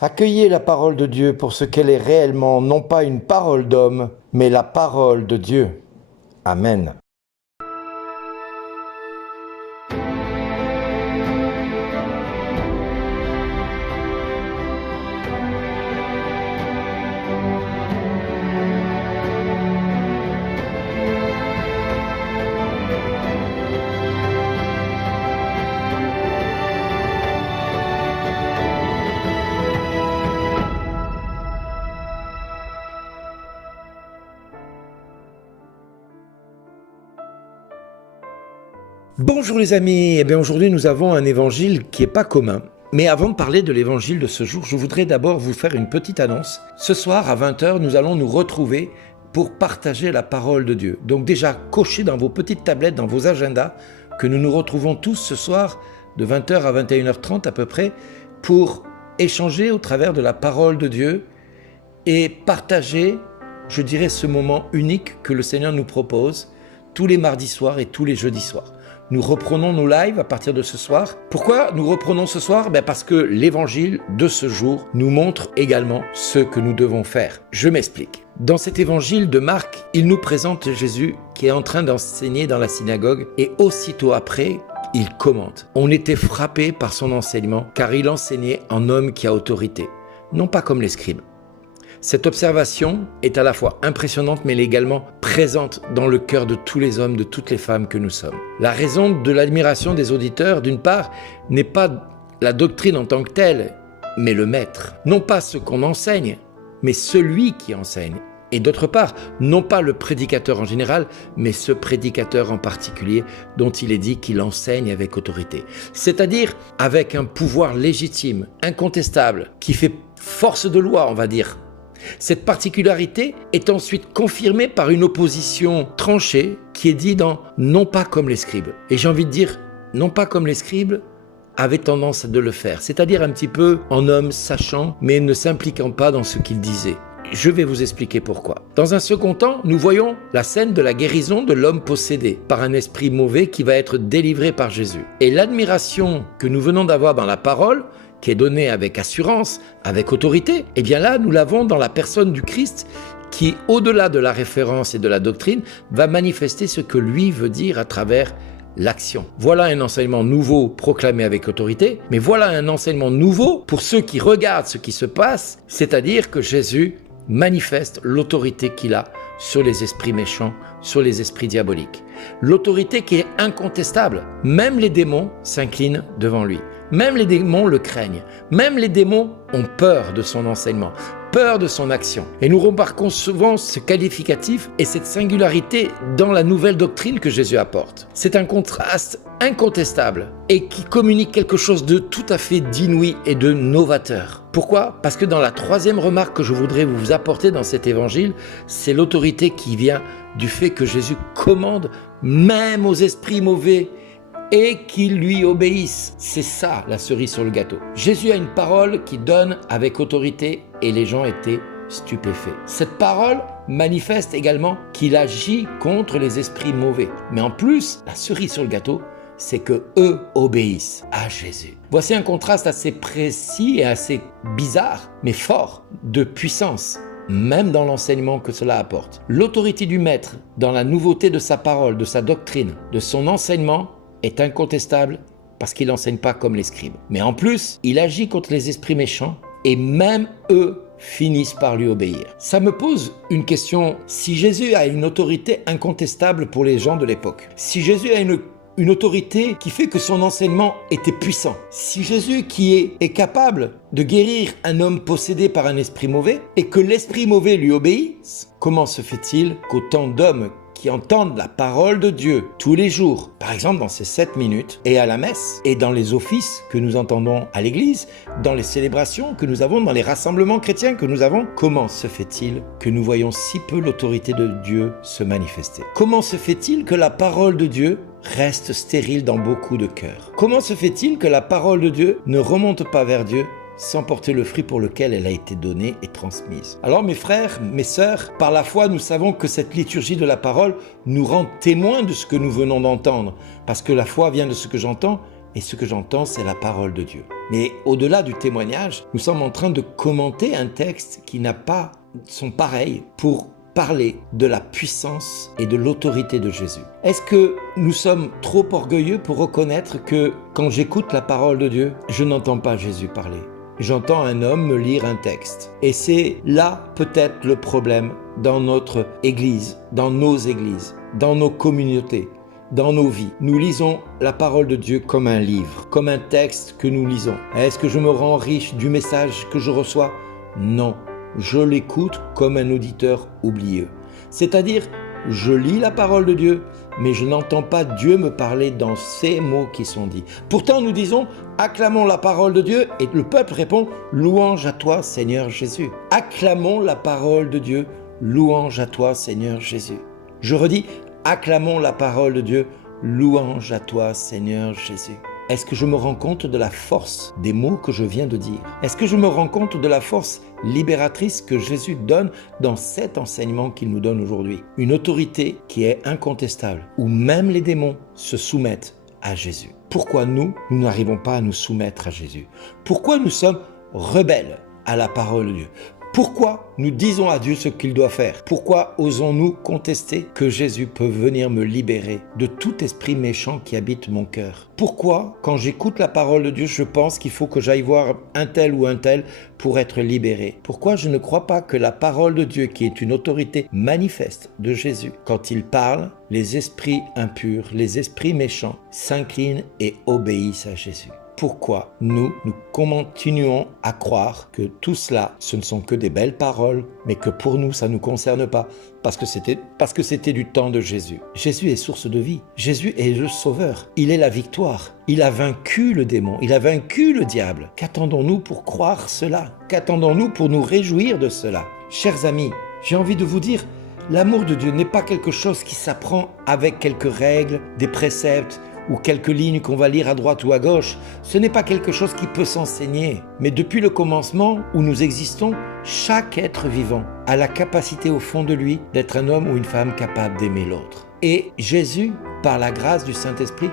Accueillez la parole de Dieu pour ce qu'elle est réellement, non pas une parole d'homme, mais la parole de Dieu. Amen. Bonjour les amis, aujourd'hui nous avons un évangile qui n'est pas commun. Mais avant de parler de l'évangile de ce jour, je voudrais d'abord vous faire une petite annonce. Ce soir à 20h, nous allons nous retrouver pour partager la parole de Dieu. Donc déjà, cochez dans vos petites tablettes, dans vos agendas, que nous nous retrouvons tous ce soir de 20h à 21h30 à peu près pour échanger au travers de la parole de Dieu et partager, je dirais, ce moment unique que le Seigneur nous propose tous les mardis soirs et tous les jeudis soirs. Nous reprenons nos lives à partir de ce soir. Pourquoi nous reprenons ce soir ? Parce que l'évangile de ce jour nous montre également ce que nous devons faire. Je m'explique. Dans cet évangile de Marc, il nous présente Jésus qui est en train d'enseigner dans la synagogue et aussitôt après, il commente. On était frappé par son enseignement car il enseignait en homme qui a autorité, non pas comme les scribes. Cette observation est à la fois impressionnante mais également présente dans le cœur de tous les hommes, de toutes les femmes que nous sommes. La raison de l'admiration des auditeurs, d'une part, n'est pas la doctrine en tant que telle, mais le maître. Non pas ce qu'on enseigne, mais celui qui enseigne. Et d'autre part, non pas le prédicateur en général, mais ce prédicateur en particulier dont il est dit qu'il enseigne avec autorité. C'est-à-dire avec un pouvoir légitime, incontestable, qui fait force de loi, on va dire. Cette particularité est ensuite confirmée par une opposition tranchée qui est dit dans « non pas comme les scribes ». Et j'ai envie de dire « non pas comme les scribes » avaient tendance à de le faire, c'est-à-dire un petit peu en homme sachant mais ne s'impliquant pas dans ce qu'il disait. Je vais vous expliquer pourquoi. Dans un second temps, nous voyons la scène de la guérison de l'homme possédé par un esprit mauvais qui va être délivré par Jésus. Et l'admiration que nous venons d'avoir dans la parole, qui est donnée avec assurance, avec autorité, et bien là, nous l'avons dans la personne du Christ qui, au-delà de la référence et de la doctrine, va manifester ce que lui veut dire à travers l'action. Voilà un enseignement nouveau proclamé avec autorité, mais voilà un enseignement nouveau pour ceux qui regardent ce qui se passe, c'est-à-dire que Jésus manifeste l'autorité qu'il a sur les esprits méchants, sur les esprits diaboliques. L'autorité qui est incontestable. Même les démons s'inclinent devant lui. Même les démons le craignent. Même les démons ont peur de son enseignement, peur de son action. Et nous remarquons souvent ce qualificatif et cette singularité dans la nouvelle doctrine que Jésus apporte. C'est un contraste incontestable et qui communique quelque chose de tout à fait d'inouï et de novateur. Pourquoi ? Parce que dans la troisième remarque que je voudrais vous apporter dans cet évangile, c'est l'autorité qui vient du fait que Jésus commande même aux esprits mauvais et qu'ils lui obéissent. C'est ça la cerise sur le gâteau. Jésus a une parole qui donne avec autorité et les gens étaient stupéfaits. Cette parole manifeste également qu'il agit contre les esprits mauvais. Mais en plus, la cerise sur le gâteau, c'est que eux obéissent à Jésus. Voici un contraste assez précis et assez bizarre, mais fort, de puissance, même dans l'enseignement que cela apporte. L'autorité du maître, dans la nouveauté de sa parole, de sa doctrine, de son enseignement, est incontestable parce qu'il n'enseigne pas comme les scribes. Mais en plus, il agit contre les esprits méchants et même eux finissent par lui obéir. Ça me pose une question. Si Jésus a une autorité incontestable pour les gens de l'époque, si Jésus a une autorité qui fait que son enseignement était puissant, si Jésus qui est capable de guérir un homme possédé par un esprit mauvais et que l'esprit mauvais lui obéisse, comment se fait-il qu'autant d'hommes qui entendent la parole de Dieu tous les jours, par exemple dans ces 7 minutes, et à la messe, et dans les offices que nous entendons à l'église, dans les célébrations que nous avons, dans les rassemblements chrétiens que nous avons, comment se fait-il que nous voyons si peu l'autorité de Dieu se manifester ? Comment se fait-il que la parole de Dieu reste stérile dans beaucoup de cœurs ? Comment se fait-il que la parole de Dieu ne remonte pas vers Dieu sans porter le fruit pour lequel elle a été donnée et transmise. Alors mes frères, mes sœurs, par la foi, nous savons que cette liturgie de la parole nous rend témoins de ce que nous venons d'entendre, parce que la foi vient de ce que j'entends, et ce que j'entends, c'est la parole de Dieu. Mais au-delà du témoignage, nous sommes en train de commenter un texte qui n'a pas son pareil pour parler de la puissance et de l'autorité de Jésus. Est-ce que nous sommes trop orgueilleux pour reconnaître que quand j'écoute la parole de Dieu, je n'entends pas Jésus parler? J'entends un homme me lire un texte. Et c'est là peut-être le problème dans notre Église, dans nos églises, dans nos communautés, dans nos vies. Nous lisons la parole de Dieu comme un livre, comme un texte que nous lisons. Est-ce que je me rends riche du message que je reçois? Non. Je l'écoute comme un auditeur oublieux. C'est-à-dire, je lis la parole de Dieu, mais je n'entends pas Dieu me parler dans ces mots qui sont dits. Pourtant, nous disons, acclamons la parole de Dieu, et le peuple répond, louange à toi, Seigneur Jésus. Acclamons la parole de Dieu, louange à toi, Seigneur Jésus. Je redis, acclamons la parole de Dieu, louange à toi, Seigneur Jésus. Est-ce que je me rends compte de la force des mots que je viens de dire? Est-ce que je me rends compte de la force libératrice que Jésus donne dans cet enseignement qu'il nous donne aujourd'hui? Une autorité qui est incontestable, où même les démons se soumettent à Jésus. Pourquoi nous n'arrivons pas à nous soumettre à Jésus? Pourquoi nous sommes rebelles à la parole de Dieu? Pourquoi nous disons à Dieu ce qu'il doit faire? Pourquoi osons-nous contester que Jésus peut venir me libérer de tout esprit méchant qui habite mon cœur? Pourquoi, quand j'écoute la parole de Dieu, je pense qu'il faut que j'aille voir un tel ou un tel pour être libéré? Pourquoi je ne crois pas que la parole de Dieu, qui est une autorité manifeste de Jésus, quand il parle, les esprits impurs, les esprits méchants s'inclinent et obéissent à Jésus? Pourquoi nous continuons à croire que tout cela, ce ne sont que des belles paroles, mais que pour nous, ça ne nous concerne pas, parce que c'était du temps de Jésus. Jésus est source de vie. Jésus est le sauveur. Il est la victoire. Il a vaincu le démon. Il a vaincu le diable. Qu'attendons-nous pour croire cela? Qu'attendons-nous pour nous réjouir de cela? Chers amis, j'ai envie de vous dire, l'amour de Dieu n'est pas quelque chose qui s'apprend avec quelques règles, des préceptes, ou quelques lignes qu'on va lire à droite ou à gauche. Ce n'est pas quelque chose qui peut s'enseigner. Mais depuis le commencement où nous existons, chaque être vivant a la capacité au fond de lui d'être un homme ou une femme capable d'aimer l'autre. Et Jésus, par la grâce du Saint-Esprit,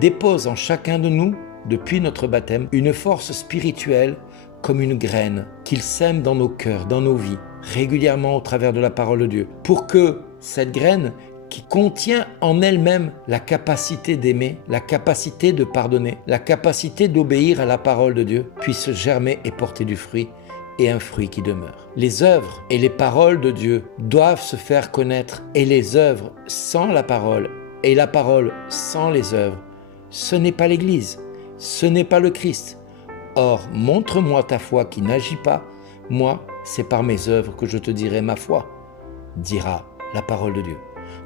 dépose en chacun de nous, depuis notre baptême, une force spirituelle comme une graine qu'il sème dans nos cœurs, dans nos vies, régulièrement au travers de la parole de Dieu, pour que cette graine qui contient en elle-même la capacité d'aimer, la capacité de pardonner, la capacité d'obéir à la parole de Dieu, puisse germer et porter du fruit, et un fruit qui demeure. Les œuvres et les paroles de Dieu doivent se faire connaître, et les œuvres sans la parole, et la parole sans les œuvres, ce n'est pas l'Église, ce n'est pas le Christ. Or, montre-moi ta foi qui n'agit pas, moi, c'est par mes œuvres que je te dirai ma foi, dira la parole de Dieu.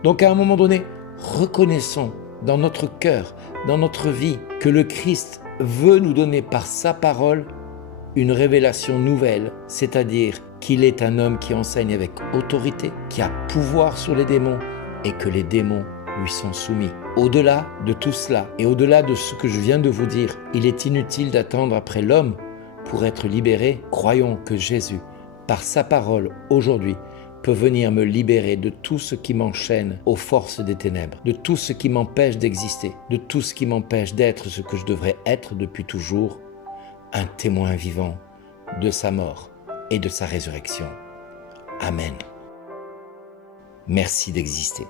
Donc à un moment donné, reconnaissons dans notre cœur, dans notre vie, que le Christ veut nous donner par sa parole une révélation nouvelle, c'est-à-dire qu'il est un homme qui enseigne avec autorité, qui a pouvoir sur les démons et que les démons lui sont soumis. Au-delà de tout cela et au-delà de ce que je viens de vous dire, il est inutile d'attendre après l'homme pour être libéré. Croyons que Jésus, par sa parole aujourd'hui, peut venir me libérer de tout ce qui m'enchaîne aux forces des ténèbres, de tout ce qui m'empêche d'exister, de tout ce qui m'empêche d'être ce que je devrais être depuis toujours, un témoin vivant de sa mort et de sa résurrection. Amen. Merci d'exister.